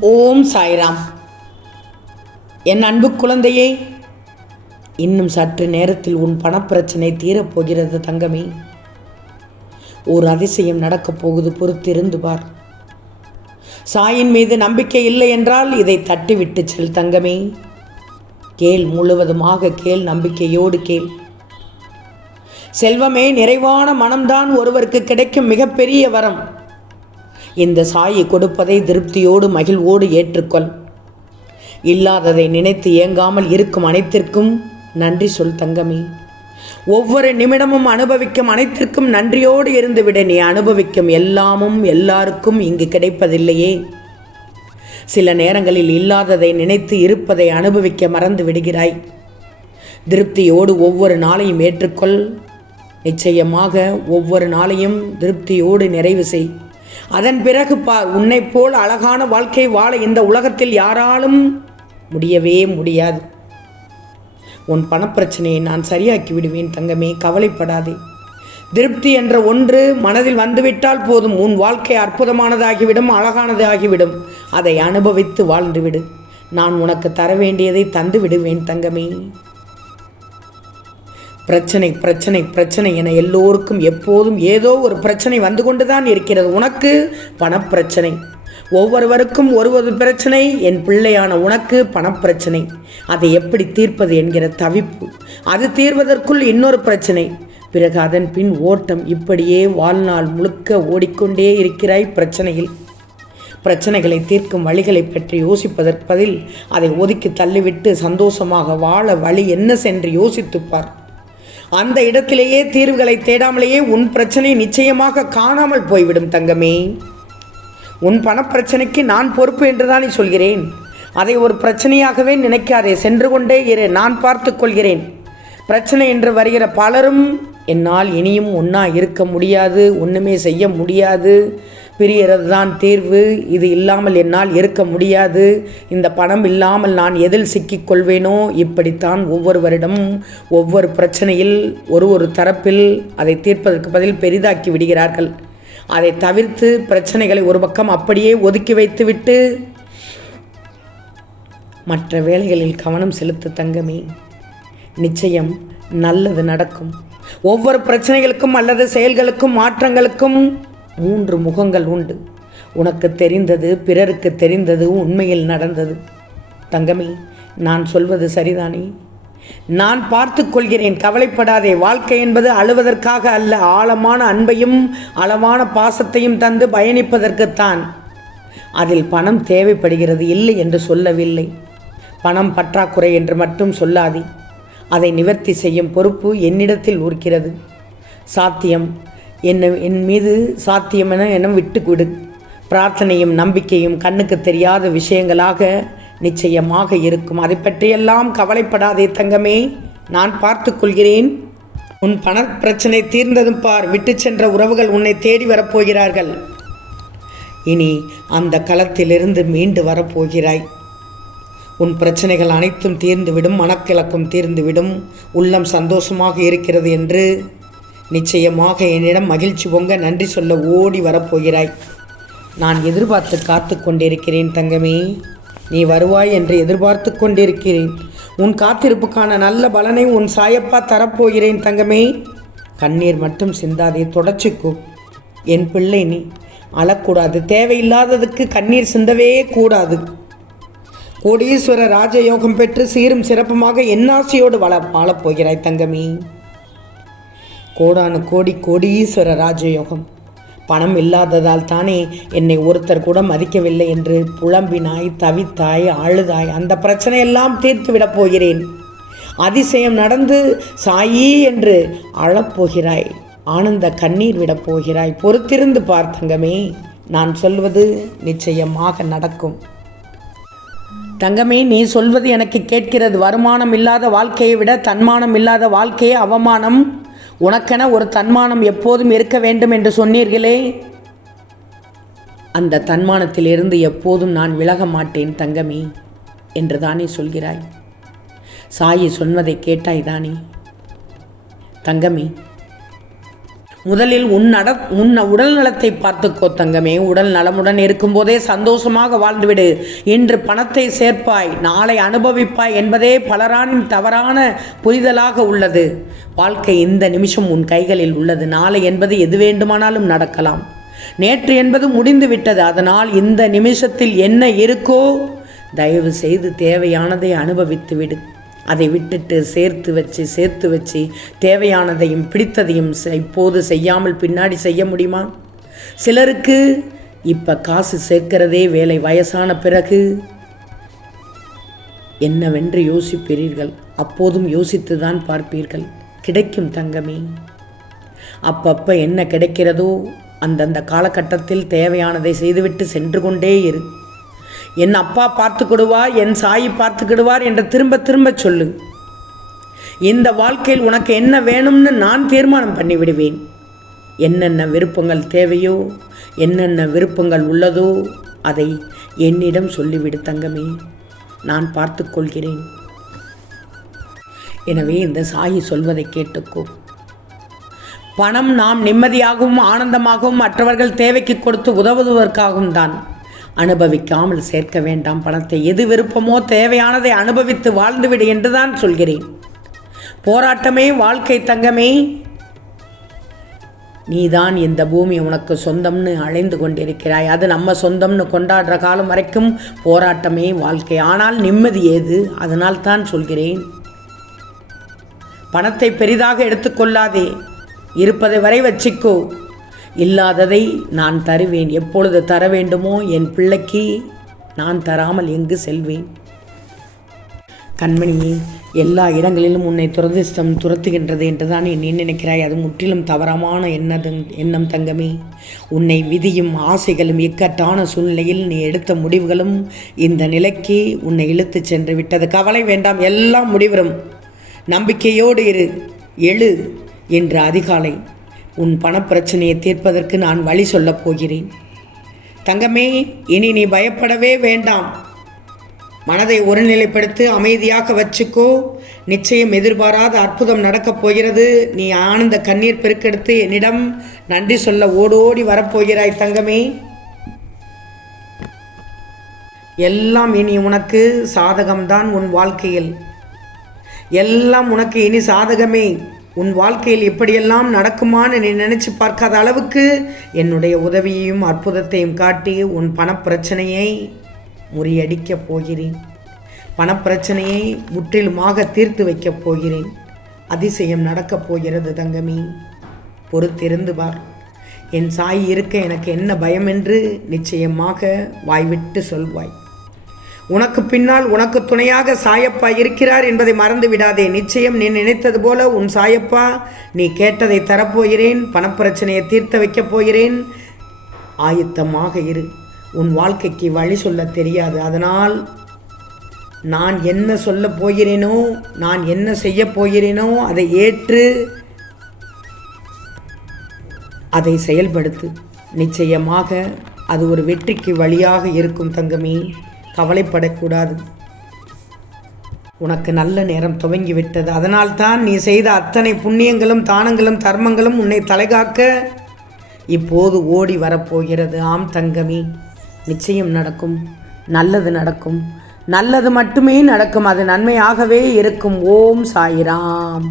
ஓம் சாய்ராம். என் அன்பு குழந்தையே இன்னும் சற்று நேரத்தில் உன் பணப்பிரச்சனை தீரப்போகிறது தங்கமே. ஒரு அதிசயம் நடக்கப் போகுது பொறுத்திருந்து பார். சாயின் மீது நம்பிக்கை இல்லை என்றால் இதை தட்டிவிட்டு செல் தங்கமே. கேள் முழுவதுமாக கேள் நம்பிக்கையோடு கேள். செல்வமே நிறைவான மனம்தான் ஒருவருக்கு கிடைக்கும் மிகப்பெரிய வரம். இந்த சாயை கொடுப்பதை திருப்தியோடு மகிழ்வோடு ஏற்றுக்கொள். இல்லாததை நினைத்து ஏங்காமல் இருக்கும் அனைத்திற்கும் நன்றி சொல் தங்கமே. ஒவ்வொரு நிமிடமும் அனுபவிக்கும் அனைத்திற்கும் நன்றியோடு இருந்துவிட. நீ அனுபவிக்கும் எல்லாமும் எல்லாருக்கும் இங்கு கிடைப்பதில்லையே. சில நேரங்களில் இல்லாததை நினைத்து இருப்பதை அனுபவிக்க மறந்து விடுகிறாய். திருப்தியோடு ஒவ்வொரு நாளையும் ஏற்றுக்கொள். நிச்சயமாக ஒவ்வொரு நாளையும் திருப்தியோடு நிறைவு செய். அதன் பிறகு பார் உன்னைப் போல் அழகான வாழ்க்கை வாழ இந்த உலகத்தில் யாராலும் முடியவே முடியாது. உன் பணப்பிரச்சனையை நான் சரியாக்கி விடுவேன் தங்கமே கவலைப்படாதே. திருப்தி என்ற ஒன்று மனதில் வந்துவிட்டால் போதும் உன் வாழ்க்கை அற்புதமானதாகிவிடும் அழகானது ஆகிவிடும் அதை அனுபவித்து வாழ்ந்துவிடு. நான் உனக்கு தர வேண்டியதை தந்து விடுவேன் தங்கமே. பிரச்சனை பிரச்சனை பிரச்சனை என எல்லோருக்கும் எப்போதும் ஏதோ ஒரு பிரச்சனை வந்து கொண்டு தான் இருக்கிறது. உனக்கு பணப்பிரச்சனை. ஒவ்வொருவருக்கும் ஒரு ஒரு பிரச்சனை. என் பிள்ளையான உனக்கு பணப்பிரச்சனை. அதை எப்படி தீர்ப்பது என்கிற தவிப்பு. அது தீர்வதற்குள் இன்னொரு பிரச்சனை. பிறகு அதன் பின் ஓட்டம் இப்படியே வாழ்நாள் முழுக்க ஓடிக்கொண்டே இருக்கிறாய் பிரச்சனையில். பிரச்சனைகளை தீர்க்கும் வழிகளை பற்றி யோசிப்பதற்கு பதில் அதை ஒதுக்கி தள்ளிவிட்டு சந்தோஷமாக வாழ வழி என்ன சென்று யோசித்துப்பார் அந்த இடத்திலேயே தீர்வுகளை தேடாமலேயே உன் பிரச்சனை நிச்சயமாக காணாமல் போய்விடும் தங்கமே. உன் பணப்பிரச்சனைக்கு நான் பொறுப்பு என்றுதானே சொல்கிறேன். அதை ஒரு பிரச்சனையாகவே நினைக்காதே. சென்று கொண்டே இரு. நான் பார்த்து கொள்கிறேன். பிரச்சனை என்று வருகிற பலரும் என்னால் இனியும் ஒன்றா இருக்க முடியாது. ஒன்றுமே செய்ய முடியாது. பிரியறது தான் தீர்வு. இது இல்லாமல் என்னால் இருக்க முடியாது. இந்த பணம் இல்லாமல் நான் எதில் சிக்கிக் கொள்வேனோ? இப்படித்தான் ஒவ்வொருவரிடம் ஒவ்வொரு பிரச்சனையில் ஒரு ஒரு தரப்பில் அதை தீர்ப்பதற்கு பதில் பெரிதாக்கி விடுகிறார்கள். அதை தவிர்த்து பிரச்சனைகளை ஒரு பக்கம் அப்படியே ஒதுக்கி வைத்துவிட்டு மற்ற வேலைகளில் கவனம் செலுத்து தங்கமே. நிச்சயம் நல்லது நடக்கும். ஒவ்வொரு பிரச்சனைகளுக்கும் அல்லது செயல்களுக்கும் மாற்றங்களுக்கும் மூன்று முகங்கள் உண்டு. உனக்கு தெரிந்தது பிறருக்கு தெரிந்தது உண்மையில் நடந்தது. தங்கமே நான் சொல்வது சரிதானே? நான் பார்த்து கொள்கிறேன் கவலைப்படாதே. வாழ்க்கை என்பது அழுவதற்காக அல்ல ஆழமான அன்பையும் அளவான பாசத்தையும் தந்து பயணிப்பதற்குத்தான். அதில் பணம் தேவைப்படுகிறது இல்லை என்று சொல்லவில்லை. பணம் பற்றாக்குறை என்று மட்டும் சொல்லாதே. அதை நிவர்த்தி செய்யும் பொறுப்பு என்னிடத்தில் இருக்கிறது சாத்தியம் என்னை என் மீது சாத்தியமென என விட்டு கொடு பிரார்த்தனையும் நம்பிக்கையும் கண்ணுக்கு தெரியாத விஷயங்களாக நிச்சயமாக இருக்கும். அதை பற்றியெல்லாம் கவலைப்படாதே தங்கமே. நான் பார்த்து கொள்கிறேன். உன் பண பிரச்சனை தீர்ந்ததும் பார். விட்டு சென்ற உறவுகள் உன்னை தேடி வரப்போகிறார்கள். இனி அந்த களத்திலிருந்து மீண்டு வரப்போகிறாய். உன் பிரச்சனைகள் அனைத்தும் தீர்ந்துவிடும். மனக்கிழக்கம் தீர்ந்துவிடும். உள்ளம் சந்தோஷமாக இருக்கிறது என்று நிச்சயமாக என்னிடம் மகிழ்ச்சி பொங்க நன்றி சொல்ல ஓடி வரப்போகிறாய். நான் எதிர்பார்த்து காத்து கொண்டிருக்கிறேன் தங்கமே. நீ வருவாய் என்று எதிர்பார்த்து கொண்டிருக்கிறேன். உன் காத்திருப்புக்கான நல்ல பலனை உன் சாயப்பா தரப்போகிறேன் தங்கமே. கண்ணீர் மட்டும் சிந்தாதே தொடச்சிக்கோ. என் பிள்ளை நீ அழக்கூடாது. தேவையில்லாததுக்கு கண்ணீர் சிந்தவே கூடாது. கோடீஸ்வர ராஜயோகம் பெற்று சீரும் சிறப்புமாக என்னாசியோடு வள வாழப்போகிறாய் தங்கமே. கோடானு கோடி கோடீஸ்வர ராஜயோகம். பணம் இல்லாததால் தானே என்னை ஒருத்தர் கூட மதிக்கவில்லை என்று புலம்பினாய் தவித்தாய் அழுதாய் அந்த பிரச்சனையெல்லாம் தீர்த்து விடப் போகிறேன். அதிசயம் நடந்து சாயி என்று அழப்போகிறாய். ஆனந்த கண்ணீர் விடப் போகிறாய். பொறுத்திருந்து பார்த்தங்கமே நான் சொல்வது நிச்சயமாக நடக்கும். தங்கமே நீ சொல்வது எனக்கு கேட்கிறது வருமானம் இல்லாத வாழ்க்கையை விட தன்மானம் இல்லாத வாழ்க்கையே அவமானம். உனக்கென ஒரு தன்மானம் எப்போதும் இருக்க வேண்டும் என்று சொன்னீர்களே? அந்த தன்மானத்திலிருந்து எப்போதும் நான் விலக மாட்டேன் தங்கமே என்று தானே சொல்கிறாய். சாயி சொன்னதை கேட்டாய் தானே? தங்கமே முதலில் உன் நட உன் உடல் நலத்தை பார்த்துக்கோ தங்கமே. உடல் நலமுடன் இருக்கும்போதே சந்தோஷமாக வாழ்ந்துவிடு. இன்று பணத்தை சேர்ப்பாய் நாளை அனுபவிப்பாய் என்பதே பலரானின் தவறான புரிதலாக உள்ளது. வாழ்க்கை இந்த நிமிஷம் உன் கைகளில் உள்ளது. நாளை என்பது எது வேண்டுமானாலும் நடக்கலாம். நேற்று என்பது முடிந்து விட்டது அதனால் இந்த நிமிஷத்தில் என்ன இருக்கோ தயவு செய்து தேவையானதை அனுபவித்து விடு அதை விட்டுட்டு சேர்த்து வச்சு சேர்த்து வச்சு தேவையானதையும் பிடித்ததையும் இப்போது செய்யாமல் பின்னாடி செய்ய முடியுமா? சிலருக்கு இப்போ காசு சேர்க்கிறதே வேலை வயசான பிறகு. என்னவென்று யோசிப்பீர்கள்? அப்போதும் யோசித்து தான் பார்ப்பீர்கள். கிடைக்கும் தங்கமே. அப்பப்போ என்ன கிடைக்கிறதோ அந்தந்த காலகட்டத்தில் தேவையானதை செய்துவிட்டு சென்று கொண்டே இரு. என் அப்பா பார்த்துக்கிடுவார் என் சாயி பார்த்துக்கிடுவார் என்று திரும்ப திரும்ப சொல்லு. இந்த வாழ்க்கையில் உனக்கு என்ன வேணும்னு நான் தீர்மானம் பண்ணிவிடுவேன். என்னென்ன விருப்பங்கள் தேவையோ என்னென்ன விருப்பங்கள் உள்ளதோ அதை என்னிடம் சொல்லிவிடு தங்கமே. நான் பார்த்துக்கொள்கிறேன். எனவே இந்த சாயி சொல்வதை கேட்டுக்கோ. பணம் நாம் நிம்மதியாகவும் ஆனந்தமாகவும் மற்றவர்கள் தேவைக்கு கொடுத்து உதவுவதற்காகவும் தான். அனுபவிக்காமல் சேர்க்க வேண்டாம் பணத்தை. எது விருப்பமோ தேவையானதை அனுபவித்து வாழ்ந்துவிடு என்றுதான் சொல்கிறேன். போராட்டமே வாழ்க்கை தங்கமே. நீதான் இந்த பூமி உனக்கு சொந்தம்னு அழைந்து கொண்டிருக்கிறாய். அது நம்ம சொந்தம்னு கொண்டாடுற காலம் வரைக்கும் போராட்டமே வாழ்க்கை. ஆனால் நிம்மதி ஏது? அதனால் தான் சொல்கிறேன். பணத்தை பெரிதாக எடுத்துக்கொள்ளாதே. இருப்பதை வரை வச்சிக்கோ. இல்லாததை நான் தருவேன். எப்பொழுது தர வேண்டுமோ என் பிள்ளைக்கு நான் தராமல் எங்கு செல்வேன்? கண்மணியே எல்லா இடங்களிலும் உன்னை துரதிர்ஷ்டம் துரத்துகின்றது என்றுதான் நீ நினைக்கிறாய்? அது முற்றிலும் தவறமான எண்ணது எண்ணம் தங்கமே. உன்னை விதியும் ஆசைகளும் இக்கட்டான சூழ்நிலையில் நீ எடுத்த முடிவுகளும் இந்த நிலைக்கு உன்னை இழுத்துச் சென்று விட்டது. கவலை வேண்டாம் எல்லாம் முடிவரும் நம்பிக்கையோடு இரு எழு என்று அதிகாலை உன் பணப்பிரச்சனையை தீர்ப்பதற்கு நான் வழி சொல்லப் போகிறேன். தங்கமே இனி நீ பயப்படவே வேண்டாம். மனதை ஒருநிலைப்படுத்தி அமைதியாக வச்சுக்கோ. நிச்சயம் எதிர்பாராத அற்புதம் நடக்கப் போகிறது. நீ ஆனந்த கண்ணீர் பெருக்கெடுத்து என்னிடம் நன்றி சொல்ல ஓடோடி வரப்போகிறாய் தங்கமே. எல்லாம் இனி உனக்கு சாதகம்தான் உன் வாழ்க்கையில். எல்லாம் உனக்கு இனி சாதகமே. உன் வாழ்க்கையில் இப்படியெல்லாம் நடக்குமான்னு நீ நினைச்சு பார்க்காத அளவுக்கு என்னுடைய உதவியையும் அற்புதத்தையும் காட்டி உன் பணப்பிரச்சனையை முறியடிக்கப் போகிறேன். பணப்பிரச்சனையை முற்றிலுமாக தீர்த்து வைக்கப் போகிறேன். அதிசயம் நடக்கப் போகிறது தங்கமி. பொறுத்திருந்து பார். என் சாய் இருக்க எனக்கு என்ன பயம் என்று நிச்சயமாக வாய்விட்டு சொல்வாய். உனக்கு பின்னால் உனக்கு துணையாக சாயப்பா இருக்கிறார் என்பதை மறந்து விடாதே. நிச்சயம் நீ நினைத்தது போல உன் சாயப்பா நீ கேட்டதை தரப்போகிறேன் பணப்பிரச்சனையை தீர்த்த வைக்கப் போகிறேன். ஆயத்தமாக இரு. உன் வாழ்க்கைக்கு வழி சொல்ல தெரியாது. அதனால் நான் என்ன சொல்ல போகிறேனோ நான் என்ன செய்ய போகிறேனோ அதை ஏற்று அதை செயல்படுத்து. நிச்சயமாக அது ஒரு வெற்றிக்கு வழியாக இருக்கும் தங்கமே. கவலைப்படக்கூடாது. உனக்கு நல்ல நேரம் துவங்கிவிட்டது. அதனால்தான் நீ செய்த அத்தனை புண்ணியங்களும் தானங்களும் தர்மங்களும் உன்னை தலைகாக்க இப்போது ஓடி வரப்போகிறது. ஆம் தங்கமி நிச்சயம் நடக்கும். நல்லது நடக்கும். நல்லது மட்டுமே நடக்கும். அது நன்மையாகவே இருக்கும். ஓம் சாயிராம்.